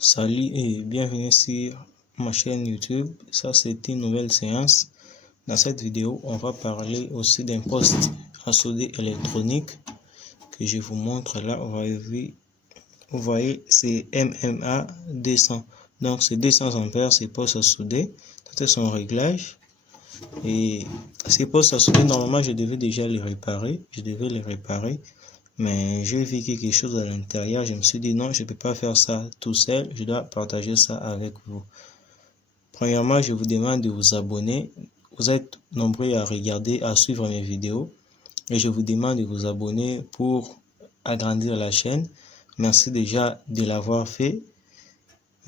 Salut et bienvenue sur ma chaîne YouTube. Ça, c'est une nouvelle séance. Dans cette vidéo, on va parler aussi d'un poste à souder électronique que je vous montre là. Vous voyez, c'est MMA 200. Donc, c'est 200 ampères, c'est poste à souder. C'est son réglage. Et ces postes à souder, normalement, je devais déjà les réparer. Mais j'ai vu quelque chose à l'intérieur. Je me suis dit non, je ne peux pas faire ça tout seul. Je dois partager ça avec vous. Premièrement, je vous demande de vous abonner. Vous êtes nombreux à regarder, à suivre mes vidéos. Et je vous demande de vous abonner pour agrandir la chaîne. Merci déjà de l'avoir fait.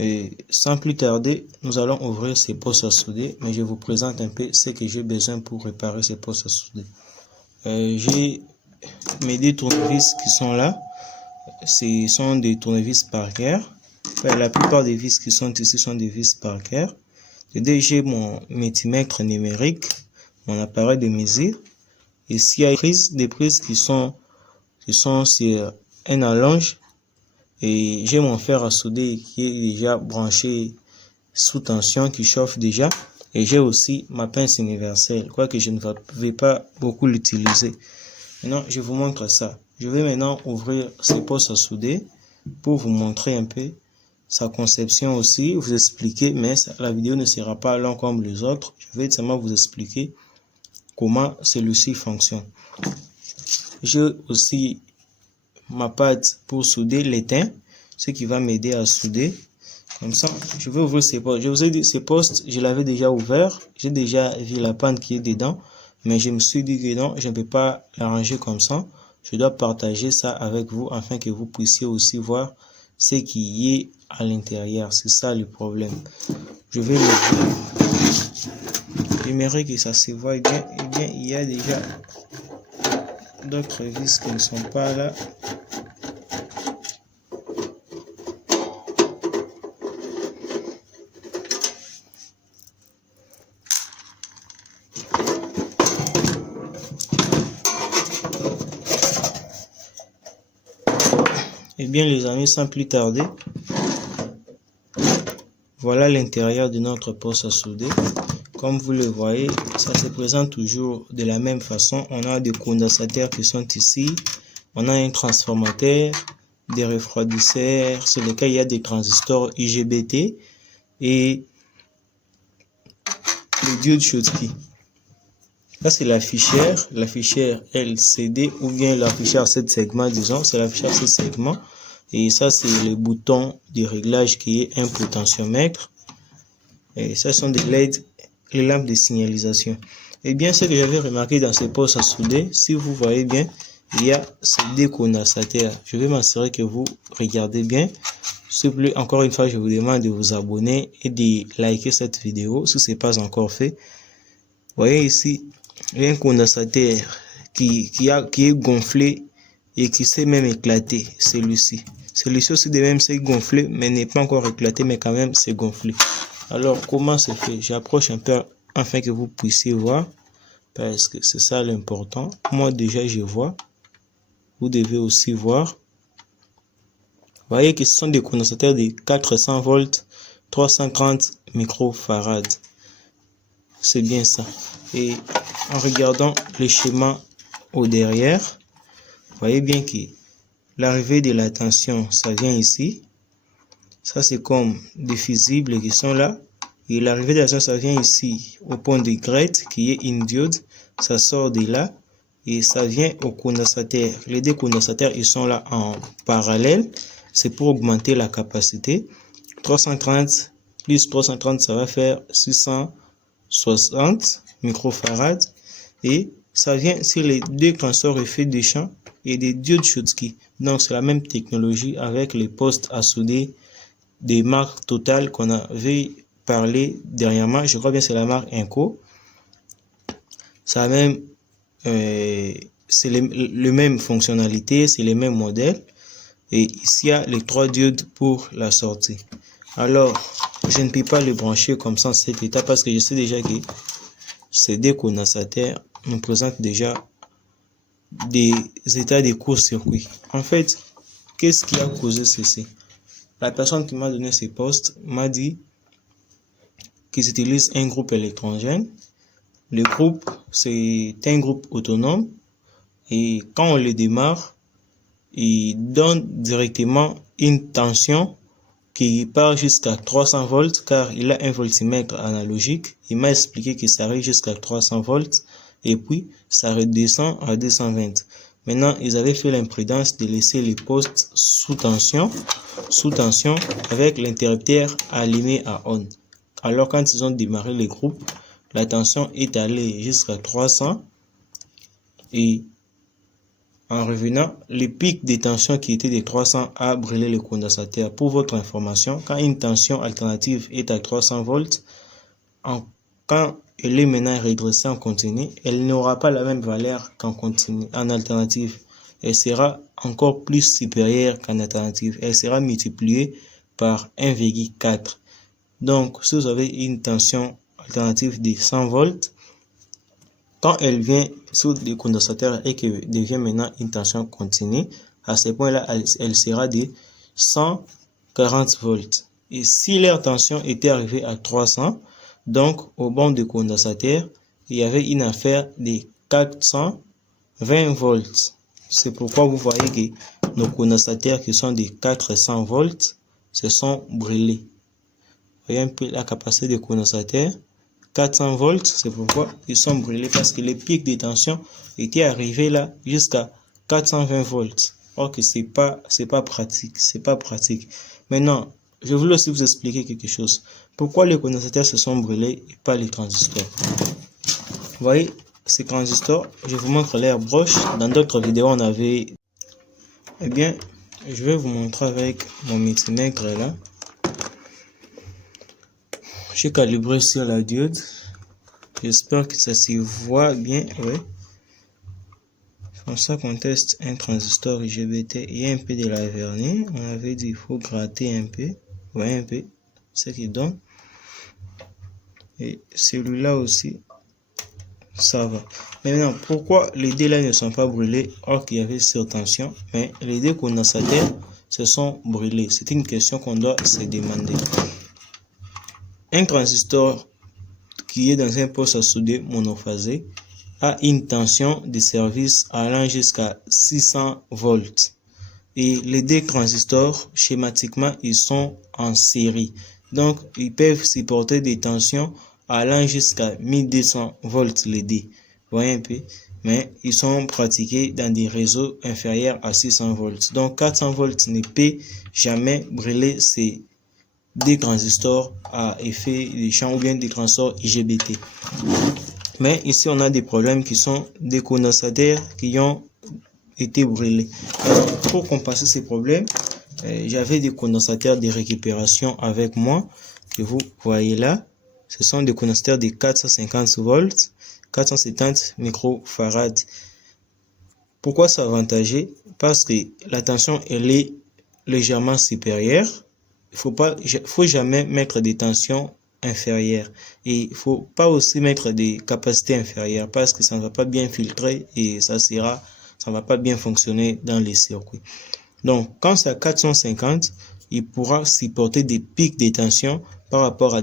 Et sans plus tarder, nous allons ouvrir ces postes à souder. Mais je vous présente un peu ce que j'ai besoin pour réparer ces postes à souder. J'ai mes deux tournevis qui sont là. Ce sont des tournevis Parker. La plupart des vis qui sont ici sont des vis Parker. J'ai mon multimètre numérique, mon appareil de mesure. Ici, il y a des prises qui sont sur un allonge. Et j'ai mon fer à souder qui est déjà branché sous tension, qui chauffe déjà. Et j'ai aussi ma pince universelle, quoique je ne vais pas beaucoup l'utiliser. Maintenant, je vous montre ça. Je vais maintenant ouvrir ces postes à souder pour vous montrer un peu sa conception aussi, vous expliquer, mais la vidéo ne sera pas longue comme les autres. Je vais seulement vous expliquer comment celui-ci fonctionne. J'ai aussi ma pâte pour souder l'étain, ce qui va m'aider à souder. Comme ça, je vais ouvrir ces postes. Je vous ai dit, ces postes, je l'avais déjà ouvert. J'ai déjà vu la panne qui est dedans. Mais je me suis dit que non, je ne peux pas l'arranger comme ça. Je dois partager ça avec vous afin que vous puissiez aussi voir ce qui est à l'intérieur. C'est ça le problème. Je vais l'ouvrir. J'aimerais que ça se voie bien. Eh bien, il y a déjà d'autres vis qui ne sont pas là. Eh bien les amis, sans plus tarder, voilà l'intérieur de notre poste à souder. Comme vous le voyez, ça se présente toujours de la même façon. On a des condensateurs qui sont ici. On a un transformateur, des refroidisseurs sur lesquels il y a des transistors IGBT et le diode Schottky. Ça, c'est l'afficheur LCD ou bien l'afficheur 7 segments, disons. C'est l'afficheur 7 segments. Et ça, c'est le bouton de réglage qui est un potentiomètre. Et ça sont des LED, les lampes de signalisation. Et bien, ce que j'avais remarqué dans ces postes à souder, si vous voyez bien, il y a ces deux condensateurs. Je vais m'assurer que vous regardez bien. S'il vous plaît, encore une fois, je vous demande de vous abonner et de liker cette vidéo si ce n'est pas encore fait. Vous voyez ici, il y a un condensateur qui est gonflé et qui s'est même éclaté, celui-ci. Celui-ci aussi de même s'est gonflé, mais n'est pas encore éclaté, mais quand même c'est gonflé. Alors, comment c'est fait? J'approche un peu afin que vous puissiez voir, parce que c'est ça l'important. Moi déjà je vois, vous devez aussi voir. Vous voyez que ce sont des condensateurs de 400 volts, 330 microfarads. C'est bien ça. Et en regardant le schéma au derrière, vous voyez bien que l'arrivée de la tension, ça vient ici. Ça, c'est comme des fusibles qui sont là. Et l'arrivée de la tension, ça vient ici au point de Gret, qui est une diode. Ça sort de là et ça vient au condensateur. Les deux condensateurs, ils sont là en parallèle. C'est pour augmenter la capacité. 330 plus 330, ça va faire 660 microfarads. Et ça vient sur les deux transistors effet de champ et des diodes Schottky. Donc, c'est la même technologie avec les postes à souder des marques Total qu'on avait parlé dernièrement. Je crois bien c'est la marque Inco. Ça a même, c'est le même fonctionnalité, c'est les mêmes modèles. Et ici, il y a les 3 diodes pour la sortie. Alors, je ne peux pas le brancher comme ça en cet état parce que je sais déjà que ces deux condensateurs nous présentent déjà des états de court-circuit. En fait, qu'est-ce qui a causé ceci? la personne qui m'a donné ces postes m'a dit qu'ils utilisent un groupe électrogène. Le groupe, c'est un groupe autonome et quand on le démarre, il donne directement une tension qui part jusqu'à 300 volts car il a un voltimètre analogique. Il m'a expliqué que ça arrive jusqu'à 300 volts et puis ça redescend à 220. Maintenant, ils avaient fait l'imprudence de laisser les postes sous tension avec l'interrupteur allumé à on. Alors quand ils ont démarré les groupes, la tension est allée jusqu'à 300 et en revenant, le pic de tension qui était de 300 a brûlé le condensateur. Pour votre information, quand une tension alternative est à 300 volts, quand elle est maintenant redressée en continu, elle n'aura pas la même valeur qu'en continu, en alternative. Elle sera encore plus supérieure qu'en alternative. Elle sera multipliée par 1,4. Donc, si vous avez une tension alternative de 100 volts, quand elle vient sur le condensateur et que devient maintenant une tension continue, à ce point-là, elle sera de 140 volts. Et si leur tension était arrivée à 300, donc au bord du condensateur, il y avait une affaire de 420 volts. C'est pourquoi vous voyez que nos condensateurs qui sont de 400 volts se sont brûlés. Vous voyez un peu la capacité du condensateur. 400 volts, c'est pourquoi ils sont brûlés parce que les pics de tension étaient arrivés là jusqu'à 420 volts. Or que c'est pas pratique. Maintenant, je voulais aussi vous expliquer quelque chose. Pourquoi les condensateurs se sont brûlés et pas les transistors? Vous voyez, ces transistors, je vous montre leur broche. Dans d'autres vidéos, on avait... Eh bien, je vais vous montrer avec mon multimètre là. J'ai calibré sur la diode. J'espère que ça se voit bien. Oui. C'est comme ça qu'on teste un transistor IGBT. Il y a un peu de la vernis. On avait dit qu'il faut gratter un peu. Vous voyez un peu ce qu'il donne. Et celui-là aussi, ça va. Maintenant, pourquoi les deux là ne sont pas brûlés or qu'il y avait surtension, mais les deux condensateurs se sont brûlés? C'est une question qu'on doit se demander. Un transistor qui est dans un poste à souder monophasé a une tension de service allant jusqu'à 600 volts. Et les deux transistors, schématiquement, ils sont en série. Donc, ils peuvent supporter des tensions allant jusqu'à 1200 volts les deux. Vous voyez un peu? Mais ils sont pratiqués dans des réseaux inférieurs à 600 volts. Donc, 400 volts ne peut jamais brûler ces des transistors à effet de champ ou bien des transistors IGBT. Mais ici, on a des problèmes qui sont des condensateurs qui ont été brûlés. Alors, pour compenser ces problèmes, j'avais des condensateurs de récupération avec moi que vous voyez là. Ce sont des condensateurs de 450 volts, 470 microfarads. Pourquoi c'est avantageux? Parce que la tension elle est légèrement supérieure. Il faut jamais mettre des tensions inférieures et il faut pas aussi mettre des capacités inférieures parce que ça ne va pas bien filtrer et ça va pas bien fonctionner dans les circuits. Donc quand c'est à 450, il pourra supporter des pics de tension par rapport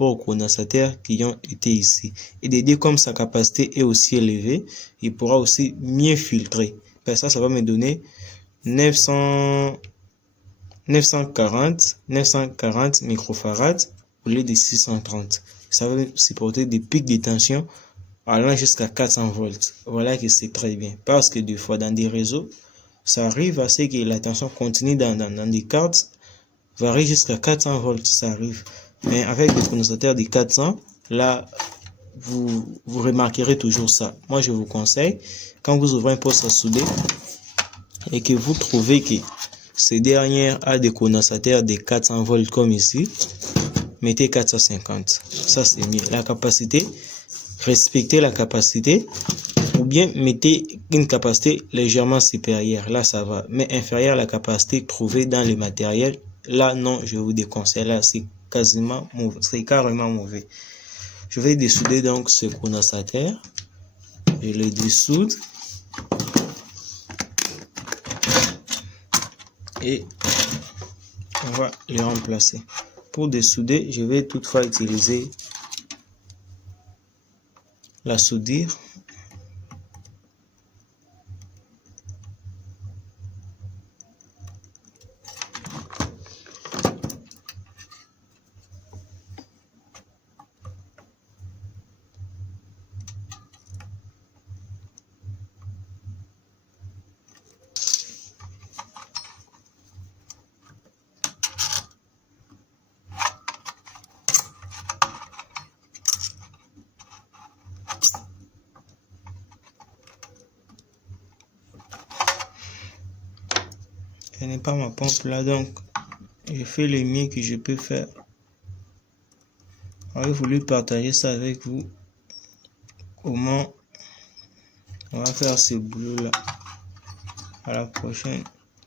aux condensateurs qui ont été ici. Et des deux, comme sa capacité est aussi élevée, il pourra aussi mieux filtrer. Ça va me donner 940 microfarads au lieu de 630. Ça va supporter des pics de tension allant jusqu'à 400 volts. Voilà que c'est très bien. Parce que des fois, dans des réseaux, ça arrive à ce que la tension continue dans des cartes, varie jusqu'à 400 volts. Ça arrive. Mais avec des condensateurs de 400, là, vous remarquerez toujours ça. Moi, je vous conseille, quand vous ouvrez un poste à souder et que vous trouvez que ces dernières a des condensateurs de 400 volts comme ici, mettez 450. Ça, c'est mieux. La capacité, respectez la capacité, ou bien mettez une capacité légèrement supérieure. Là, ça va. Mais inférieure à la capacité trouvée dans le matériel, là, non, je vous déconseille. Là, c'est quasiment mauvais. C'est carrément mauvais. Je vais dessouder donc ce condensateur. Je le dessoude. Et on va les remplacer. Pour dessouder, je vais toutefois utiliser la soudure. Ce n'est pas ma pompe là, donc je fais le mieux que je peux faire. J'aurais voulu partager ça avec vous. Comment on va faire ce boulot là. À la prochaine.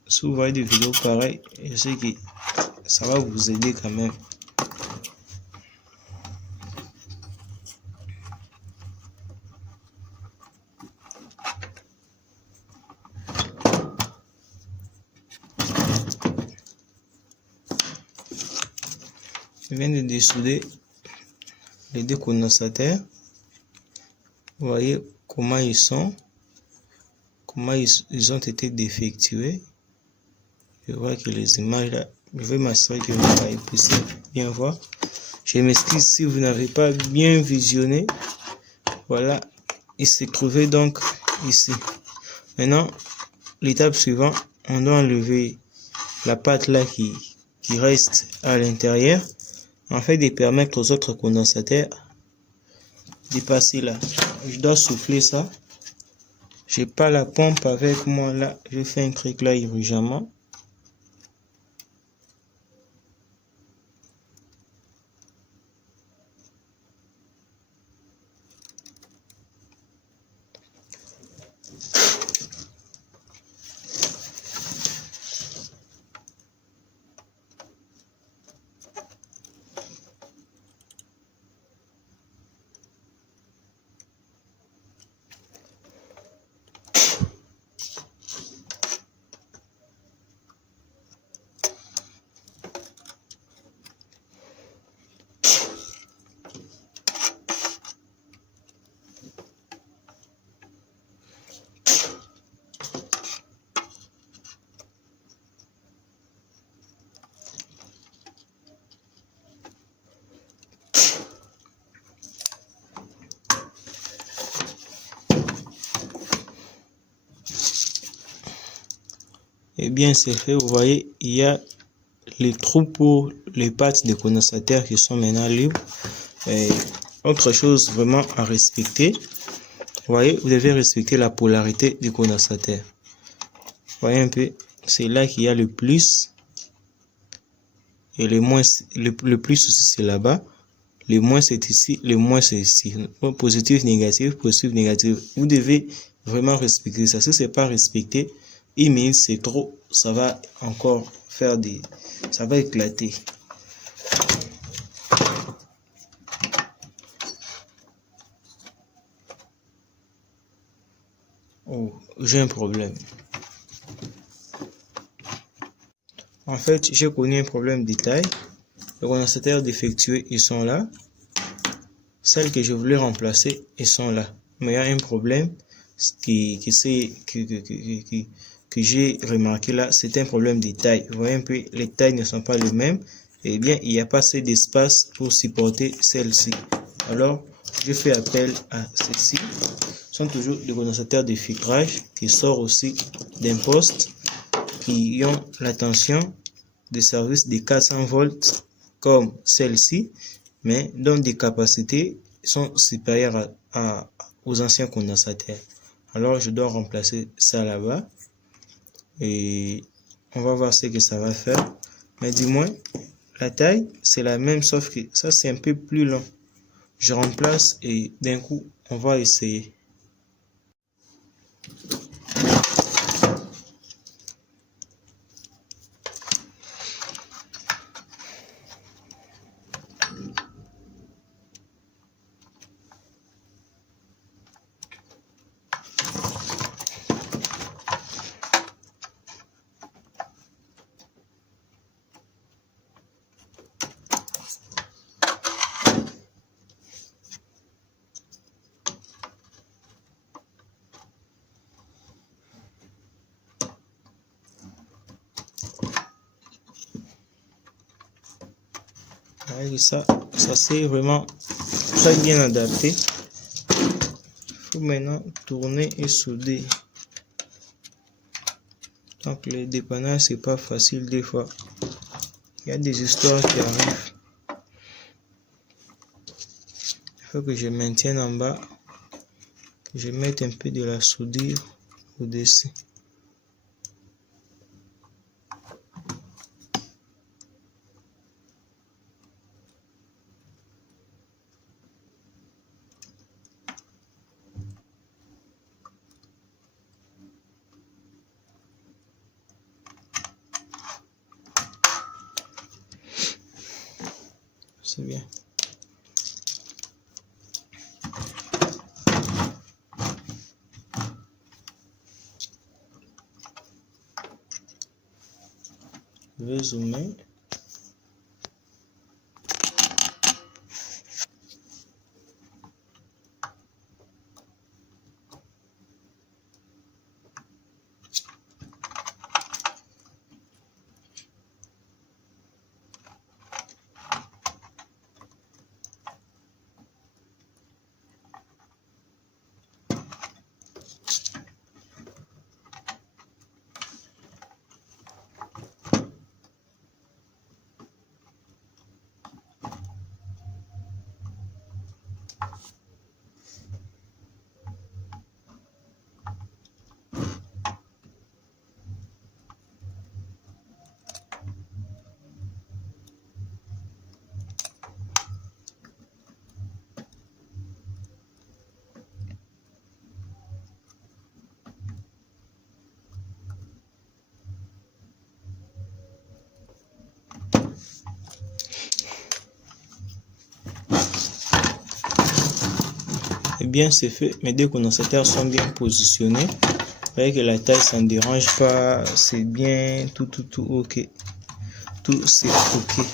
Si vous voyez des vidéos pareilles, je sais que ça va vous aider quand même. Je viens de dessouder les deux condensateurs. Vous voyez comment ils sont, comment ils ont été défectués. Je vois que les images là, je vais m'assurer que vous puissiez bien voir. Je m'excuse si vous n'avez pas bien visionné. Voilà, il se trouvait donc ici. Maintenant, l'étape suivante, on doit enlever la pâte là qui reste à l'intérieur, afin de permettre aux autres condensateurs de passer là. Je dois souffler ça. J'ai pas la pompe avec moi là. Je fais un truc là urgemment. Et bien c'est fait, vous voyez, il y a les trous pour les pattes des condensateurs qui sont maintenant libres. Et autre chose vraiment à respecter, vous voyez, vous devez respecter la polarité du condensateur. Vous voyez un peu, c'est là qu'il y a le plus et le moins. Le plus aussi c'est là-bas, le moins c'est ici, le moins c'est ici. Positif, négatif, positif, négatif. Vous devez vraiment respecter ça. Si c'est pas respecté, email c'est trop, ça va encore faire des, ça va éclater. Oh, j'ai un problème. En fait, j'ai connu un problème de taille. Les condensateurs défectueux, ils sont là. Celles que je voulais remplacer, ils sont là. Mais il y a un problème que j'ai remarqué là, c'est un problème de taille. Vous voyez un peu, les tailles ne sont pas les mêmes. Eh bien, il n'y a pas assez d'espace pour supporter celle-ci. Alors, je fais appel à celle-ci. Ce sont toujours des condensateurs de filtrage qui sortent aussi d'un poste, qui ont la tension de service de 400 volts comme celle-ci, mais dont des capacités sont supérieures aux anciens condensateurs. Alors, je dois remplacer ça là-bas et on va voir ce que ça va faire. Mais dis-moi, la taille, c'est la même, sauf que ça, c'est un peu plus long. Je remplace et d'un coup, on va essayer. Avec ça, ça s'est vraiment très bien adapté. Il faut maintenant tourner et souder. Donc les dépannages, c'est pas facile des fois. Il y a des histoires qui arrivent. Il faut que je maintienne en bas, que je mette un peu de la soudure au-dessus. C'est bien. Je vais zoomer. Et bien c'est fait, mes deux condensateurs sont bien positionnés. Vous voyez que la taille ça ne dérange pas, c'est bien, tout ok. Tout c'est ok.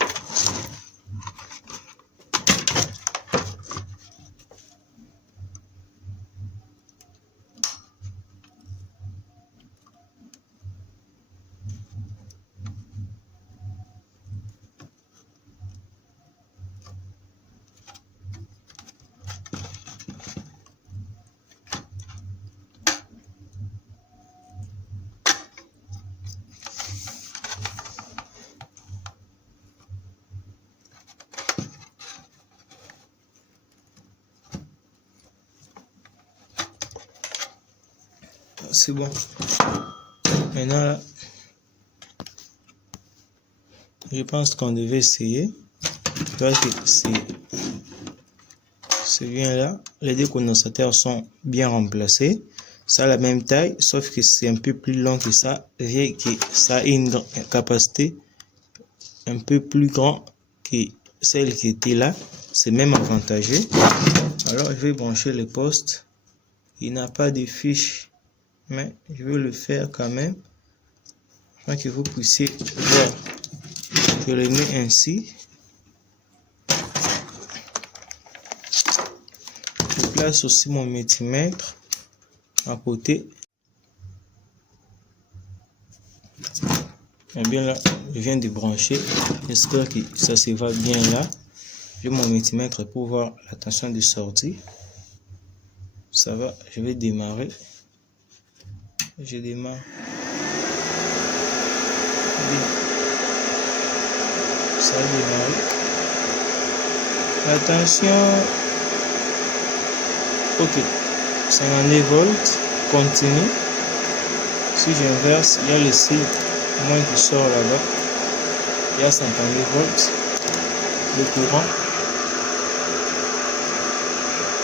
C'est bon. Maintenant là, je pense qu'on devait essayer. Tu vois que c'est bien là. Les deux condensateurs sont bien remplacés. Ça a la même taille, sauf que c'est un peu plus long que ça. Et que ça a une capacité un peu plus grande que celle qui était là. C'est même avantageux. Alors je vais brancher le poste. Il n'a pas de fiche, mais je vais le faire quand même afin que vous puissiez voir. Je le mets ainsi. Je place aussi mon multimètre à côté. Et bien là, je viens de brancher. J'espère que ça se va bien là. J'ai mon multimètre pour voir la tension de sortie. Ça va, je vais démarrer. Je démarre. Bien. Ça a démarré. La tension, ok, 59 volts, continue. Si j'inverse, il y a le signe moins qui sort là-bas. Il y a 59 volts. Le courant,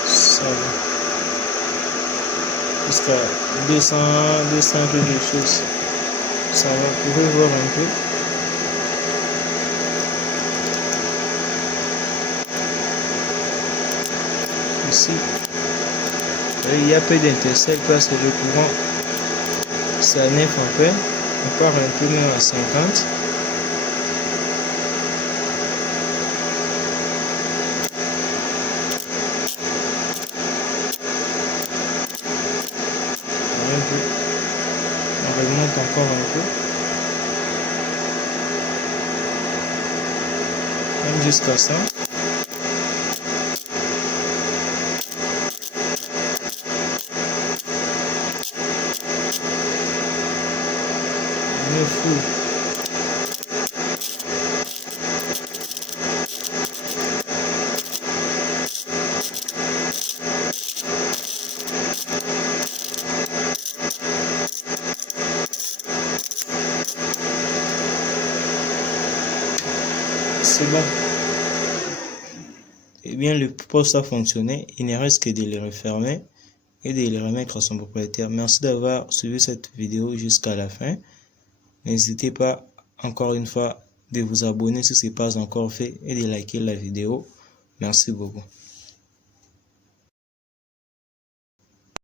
ça va. Jusqu'à 200 quelque chose. Ça va, vous pouvez voir un peu. Ici, il y a peu d'intercept parce que le courant c'est à 9 ampères. On part un peu même à 50. On remonte encore un peu. Même jusqu'à ça. Il est fou. C'est bon. Eh bien, le poste a fonctionné. Il ne reste que de le refermer et de le remettre à son propriétaire. Merci d'avoir suivi cette vidéo jusqu'à la fin. N'hésitez pas, encore une fois, de vous abonner si ce n'est pas encore fait et de liker la vidéo. Merci beaucoup.